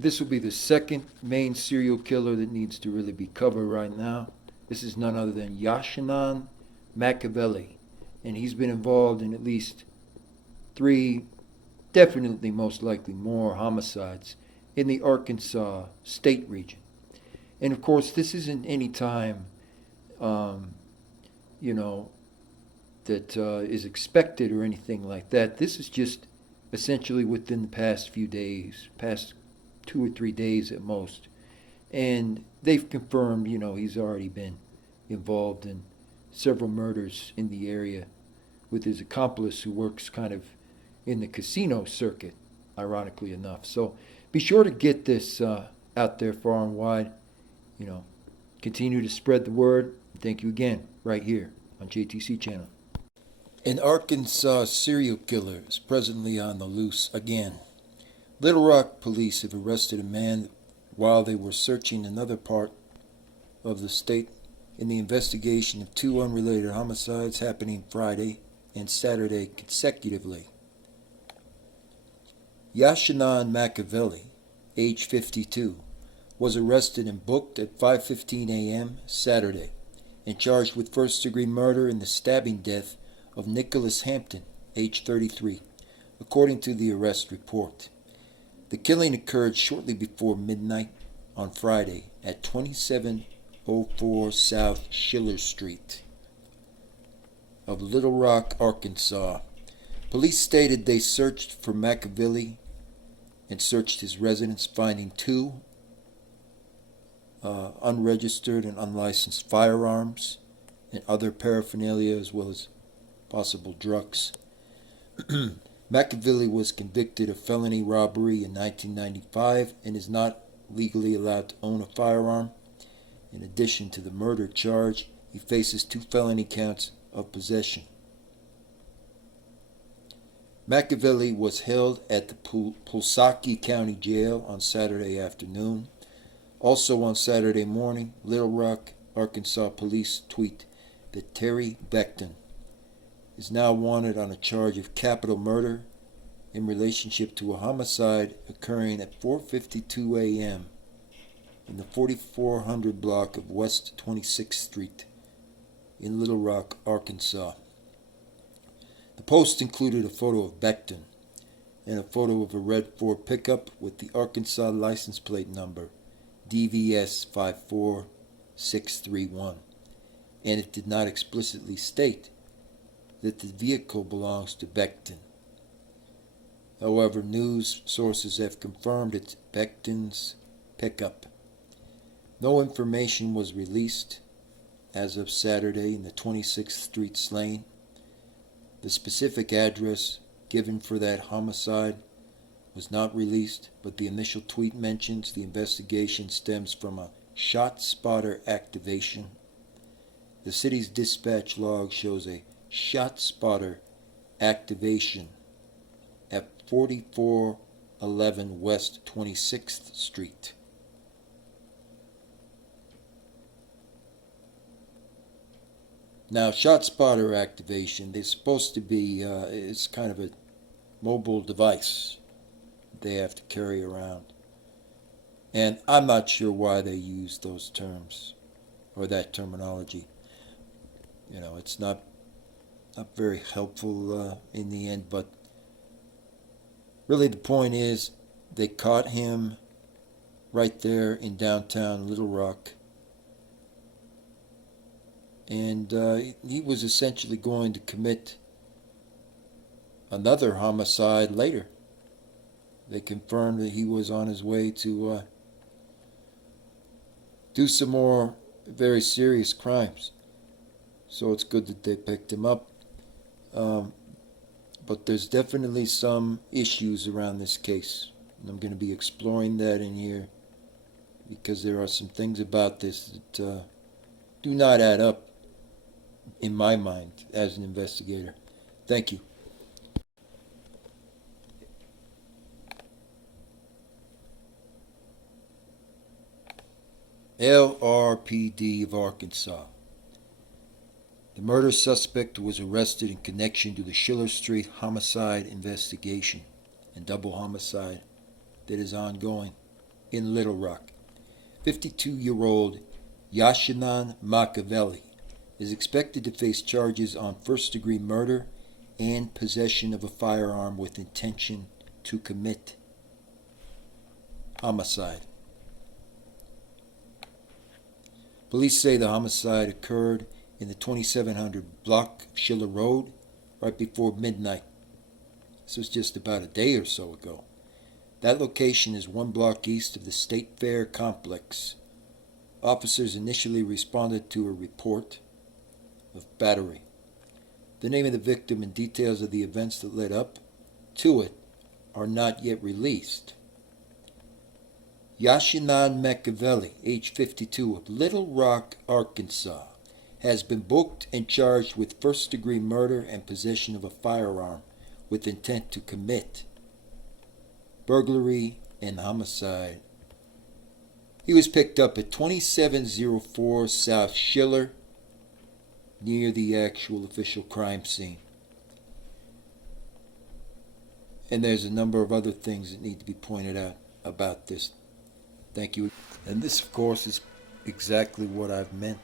This will be the second main serial killer that needs to really be covered right now. This is none other than Yahchanan Makavelli, and he's been involved in at least 3, definitely most likely more, homicides in the Arkansas state region. And of course, this isn't any time, you know, that is expected or anything like that. This is just essentially within the past few days, past 2 or 3 days at most. And they've confirmed, he's already been involved in several murders in the area with his accomplice who works kind of in the casino circuit, ironically enough. So be sure to get this out there far and wide. Continue to spread the word. Thank you again, right here on JTC Channel. An Arkansas serial killer is presently on the loose again. Little Rock police have arrested a man while they were searching another part of the state in the investigation of 2 unrelated homicides happening Friday and Saturday consecutively. Yahchanan Makavelli, age 52, was arrested and booked at 5:15 a.m. Saturday and charged with first-degree murder in the stabbing death of Nicholas Hampton, age 33, according to the arrest report. The killing occurred shortly before midnight on Friday at 2704 South Schiller Street of Little Rock, Arkansas. Police stated they searched for Makavelli and searched his residence, finding 2 unregistered and unlicensed firearms and other paraphernalia as well as possible drugs. Makavelli was convicted of felony robbery in 1995 and is not legally allowed to own a firearm. In addition to the murder charge, he faces 2 felony counts of possession. Makavelli was held at the Pulaski County Jail on Saturday afternoon. Also on Saturday morning, Little Rock, Arkansas police tweet that Terry Beckton is now wanted on a charge of capital murder in relationship to a homicide occurring at 4:52 a.m. in the 4400 block of West 26th Street in Little Rock, Arkansas. The post included a photo of Beckton and a photo of a red Ford pickup with the Arkansas license plate number DVS 54631, and it did not explicitly state that the vehicle belongs to Beckton. However, news sources have confirmed it's Beckton's pickup. No information was released as of Saturday in the 26th Street slaying. The specific address given for that homicide was not released, but the initial tweet mentions the investigation stems from a shot spotter activation. The city's dispatch log shows a shot spotter activation at 4411 West 26th Street. Now, shot spotter activation, they're supposed to be, it's kind of a mobile device they have to carry around. And I'm not sure why they use those terms or that terminology. It's not very helpful in the end, but really the point is they caught him right there in downtown Little Rock, and he was essentially going to commit another homicide later. They confirmed that he was on his way to do some more very serious crimes. So it's good that they picked him up. But there's definitely some issues around this case. And I'm going to be exploring that in here because there are some things about this that do not add up in my mind as an investigator. Thank you. LRPD of Arkansas. The murder suspect was arrested in connection to the Schiller Street homicide investigation and double homicide that is ongoing. in Little Rock. 52-year-old Yahchanan Makavelli is expected to face charges on first-degree murder and possession of a firearm with intention to commit homicide. Police say the homicide occurred in the 2700 block of Schiller Road right before midnight. This was just about a day or so ago. That location is 1 block east of the State Fair complex. Officers initially responded to a report of battery. The name of the victim and details of the events that led up to it are not yet released. Yahchanan Makavelli, age 52, of Little Rock, Arkansas, has been booked and charged with first-degree murder and possession of a firearm with intent to commit burglary and homicide. He was picked up at 2704 South Schiller, near the actual official crime scene. And there's a number of other things that need to be pointed out about this. Thank you. And this, of course, is exactly what I've meant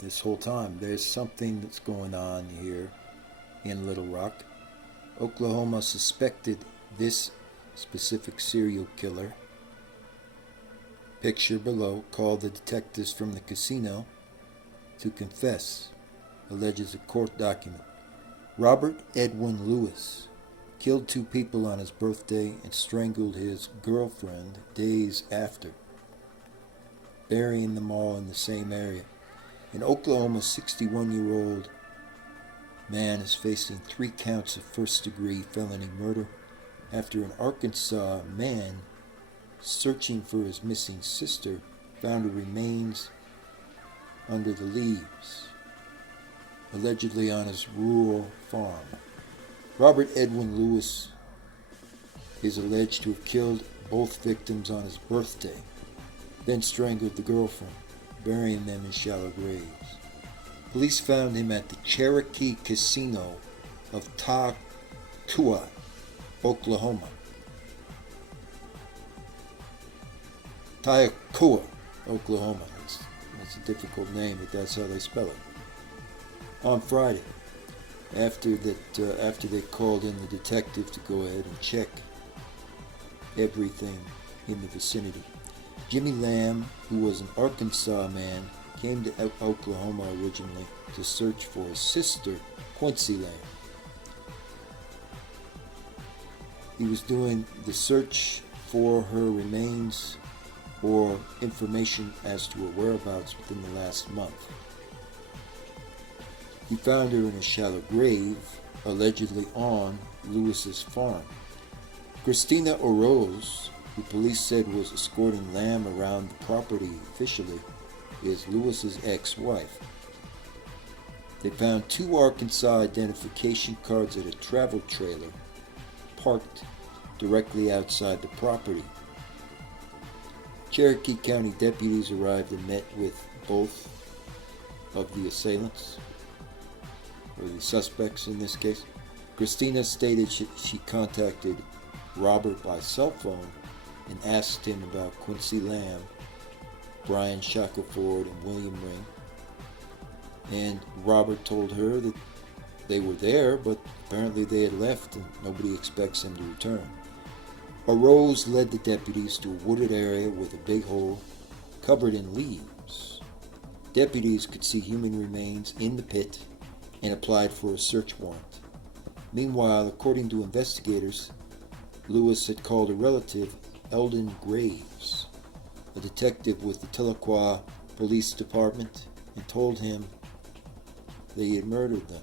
this whole time. There's something that's going on here in Little Rock. Oklahoma suspected this specific serial killer. Picture below called the detectives from the casino to confess, alleges a court document. Robert Edwin Lewis killed 2 people on his birthday and strangled his girlfriend days after, burying them all in the same area. In Oklahoma, 61-year-old man is facing 3 counts of first-degree felony murder after an Arkansas man searching for his missing sister found her remains under the leaves, allegedly on his rural farm. Robert Edwin Lewis is alleged to have killed both victims on his birthday, then strangled the girlfriend, burying them in shallow graves. Police found him at the Cherokee Casino of Tahquah, Oklahoma. Tahquah, Oklahoma. It's a difficult name, but that's how they spell it. On Friday, after they called in the detective to go ahead and check everything in the vicinity. Jimmy Lamb, who was an Arkansas man, came to Oklahoma originally to search for his sister, Quincy Lamb. He was doing the search for her remains or information as to her whereabouts within the last month. He found her in a shallow grave, allegedly on Lewis's farm. Christina Oroz, who police said was escorting Lamb around the property officially, is Lewis's ex-wife. They found 2 Arkansas identification cards at a travel trailer parked directly outside the property. Cherokee County deputies arrived and met with both of the assailants, or the suspects in this case. Christina stated she contacted Robert by cell phone and asked him about Quincy Lamb, Brian Shackelford, and William Ring. And Robert told her that they were there, but apparently they had left and nobody expects them to return. A Rose led the deputies to a wooded area with a big hole covered in leaves. Deputies could see human remains in the pit and applied for a search warrant. Meanwhile, according to investigators, Lewis had called a relative, Eldon Graves, a detective with the Tahquah Police Department, and told him they had murdered them.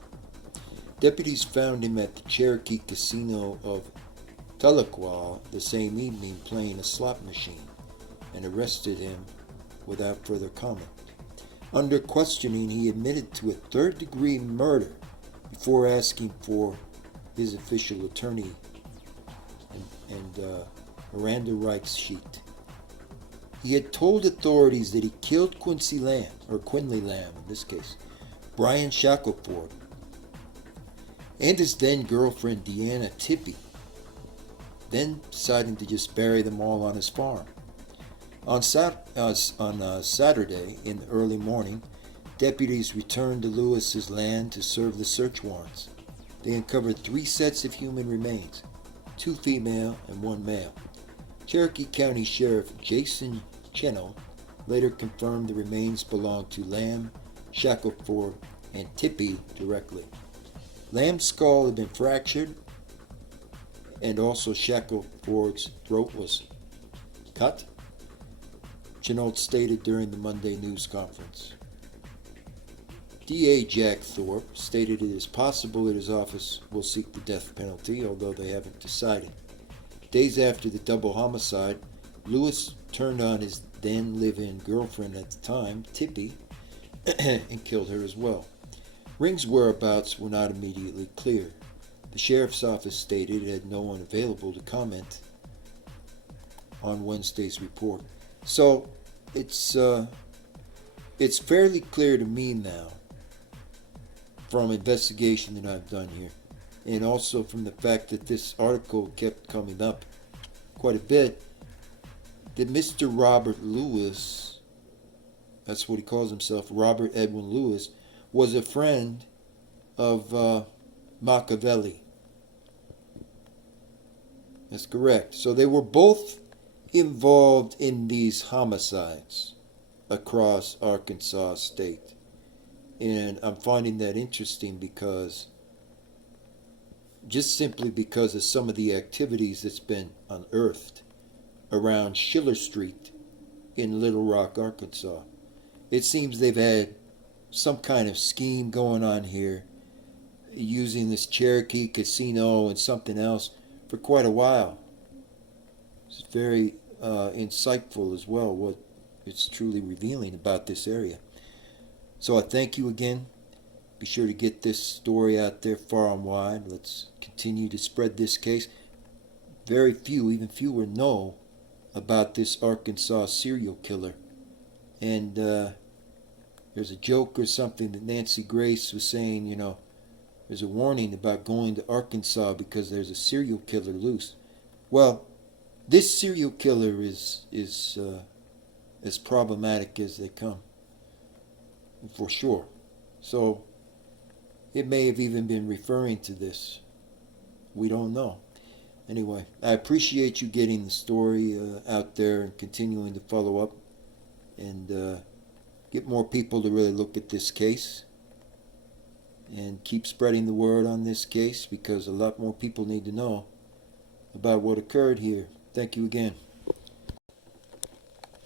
Deputies found him at the Cherokee Casino of Tahquah the same evening playing a slot machine and arrested him without further comment. Under questioning, he admitted to a third-degree murder before asking for his official attorney and Miranda rights sheet. He had told authorities that he killed Quincy Lamb, or Quinley Lamb in this case, Brian Shackelford, and his then-girlfriend Deanna Tippy, then deciding to just bury them all on his farm. On Saturday, in the early morning, deputies returned to Lewis's land to serve the search warrants. They uncovered 3 sets of human remains, 2 female and 1 male. Cherokee County Sheriff Jason Cheno later confirmed the remains belonged to Lamb, Shackelford, and Tippy directly. Lamb's skull had been fractured, and also Shackelford's throat was cut, Chenault stated during the Monday news conference. DA Jack Thorpe stated it is possible that his office will seek the death penalty, although they haven't decided. Days after the double homicide, Lewis turned on his then live-in girlfriend at the time, Tippy, and killed her as well. Ring's whereabouts were not immediately clear. The sheriff's office stated it had no one available to comment on Wednesday's report. So it's fairly clear to me now, from investigation that I've done here, and also from the fact that this article kept coming up quite a bit, that Mr. Robert Lewis, that's what he calls himself, Robert Edwin Lewis, was a friend of Makavelli. That's correct. So they were both involved in these homicides across Arkansas state. And I'm finding that interesting because, just simply because of some of the activities that's been unearthed around Schiller Street in Little Rock, Arkansas. It seems they've had some kind of scheme going on here using this Cherokee Casino and something else for quite a while. It's very insightful as well, what it's truly revealing about this area. So I thank you again. Be sure to get this story out there far and wide. Let's continue to spread this case. Very few, even fewer, know about this Arkansas serial killer. And there's a joke or something that Nancy Grace was saying, you know, there's a warning about going to Arkansas because there's a serial killer loose. Well, this serial killer is as problematic as they come, for sure. So it may have even been referring to this. We don't know. Anyway, I appreciate you getting the story out there and continuing to follow up and get more people to really look at this case and keep spreading the word on this case, because a lot more people need to know about what occurred here. Thank you again.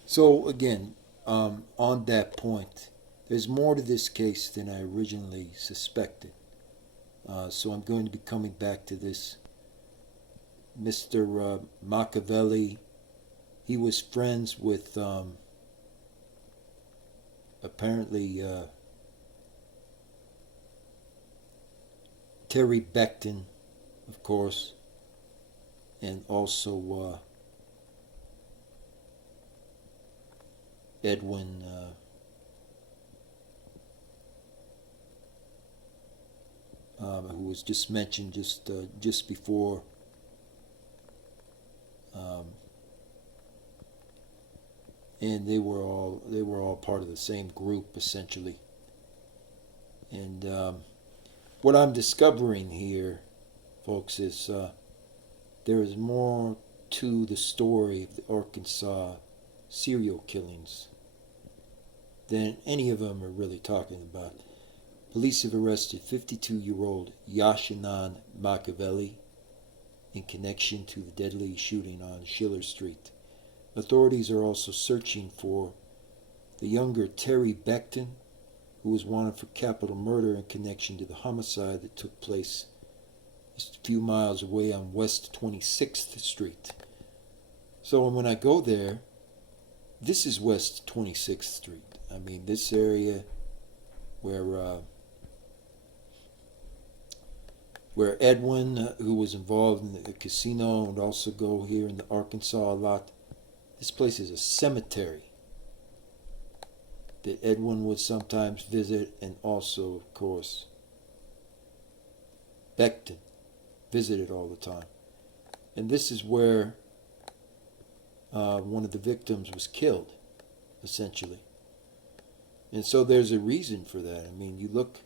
So again, on that point, there's more to this case than I originally suspected. So I'm going to be coming back to this. Mr. Makavelli, he was friends with apparently Terry Beckton, of course, and also Edwin who was just mentioned just before. And they were all part of the same group essentially. And what I'm discovering here, folks, is there is more to the story of the Arkansas serial killings than any of them are really talking about. Police have arrested 52-year-old Yahchanan Makavelli in connection to the deadly shooting on Schiller Street. Authorities are also searching for the younger Terry Beckton, who was wanted for capital murder in connection to the homicide that took place just a few miles away on West 26th Street. So when I go there, this is West 26th Street. I mean, this area where Edwin, who was involved in the casino, would also go here in the Arkansas a lot. This place is a cemetery that Edwin would sometimes visit, and also, of course, Beckton visited all the time. And this is where one of the victims was killed, essentially. And so there's a reason for that. I mean, you look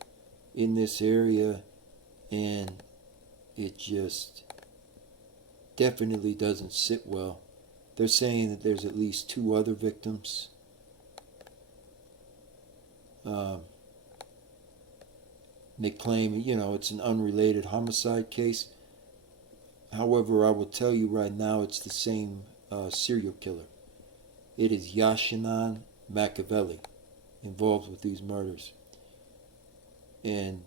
in this area and it just definitely doesn't sit well. They're saying that there's at least 2 other victims. They claim, it's an unrelated homicide case. However, I will tell you right now, it's the same serial killer. It is Yahchanan Makavelli involved with these murders. And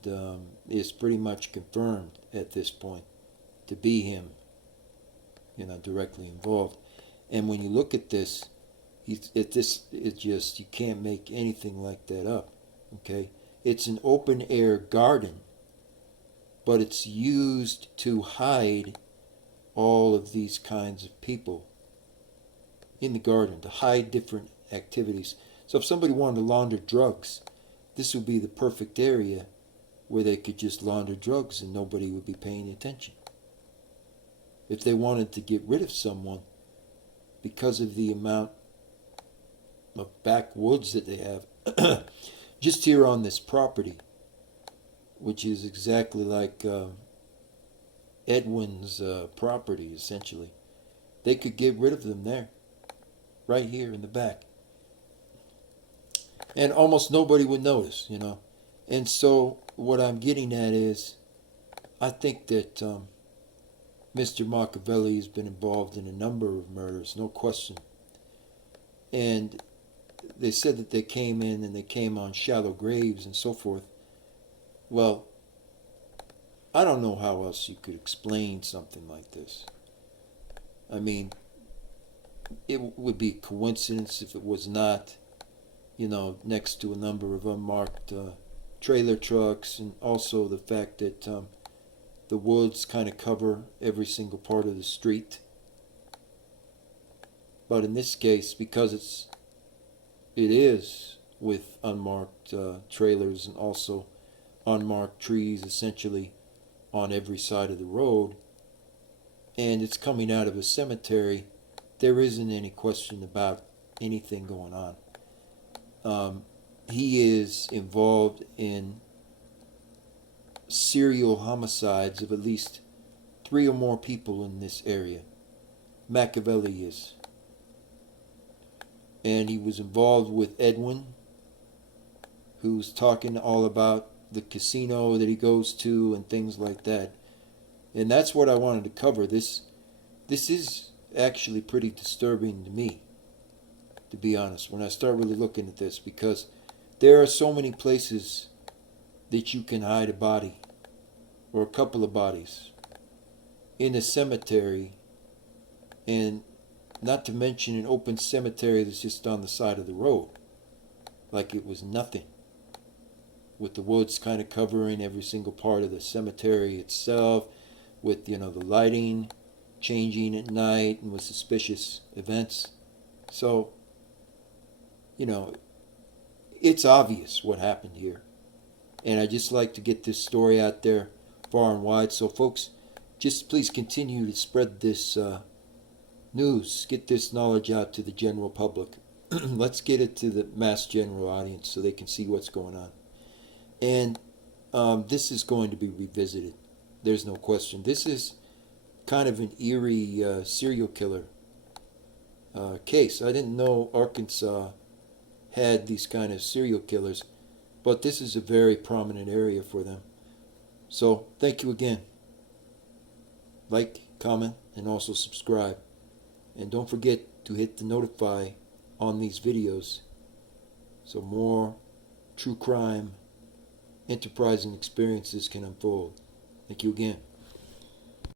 it's pretty much confirmed at this point to be him, directly involved. And when you look at this, you can't make anything like that up, okay? It's an open air garden, but it's used to hide all of these kinds of people in the garden, to hide different activities. So if somebody wanted to launder drugs, this would be the perfect area where they could just launder drugs and nobody would be paying attention. If they wanted to get rid of someone because of the amount of backwoods that they have, just here on this property, which is exactly like Edwin's property, essentially, they could get rid of them there, right here in the back. And almost nobody would notice, And so what I'm getting at is, I think that Mr. Makavelli has been involved in a number of murders, no question. And they said that they came in and they came on shallow graves and so forth. Well, I don't know how else you could explain something like this. I mean, it would be coincidence if it was not, next to a number of unmarked trailer trucks, and also the fact that the woods kind of cover every single part of the street. But in this case, because it is with unmarked trailers and also unmarked trees essentially on every side of the road, and it's coming out of a cemetery, there isn't any question about anything going on. He is involved in serial homicides of at least 3 or more people in this area. Makavelli is. And he was involved with Edwin, who's talking all about the casino that he goes to and things like that. And that's what I wanted to cover. This is actually pretty disturbing to me, to be honest, when I start really looking at this, because there are so many places that you can hide a body or a couple of bodies in a cemetery, and not to mention an open cemetery that's just on the side of the road, like it was nothing, with the woods kind of covering every single part of the cemetery itself, with the lighting changing at night and with suspicious events. So it's obvious what happened here, and I just like to get this story out there far and wide. So folks, just please continue to spread this news, get this knowledge out to the general public. Let's get it to the mass general audience so they can see what's going on. And this is going to be revisited. There's no question. This is kind of an eerie serial killer case. I didn't know Arkansas had these kind of serial killers, but this is a very prominent area for them. So thank you again. Like, comment, and also subscribe. And don't forget to hit the notify on these videos so more true crime enterprising experiences can unfold. Thank you again.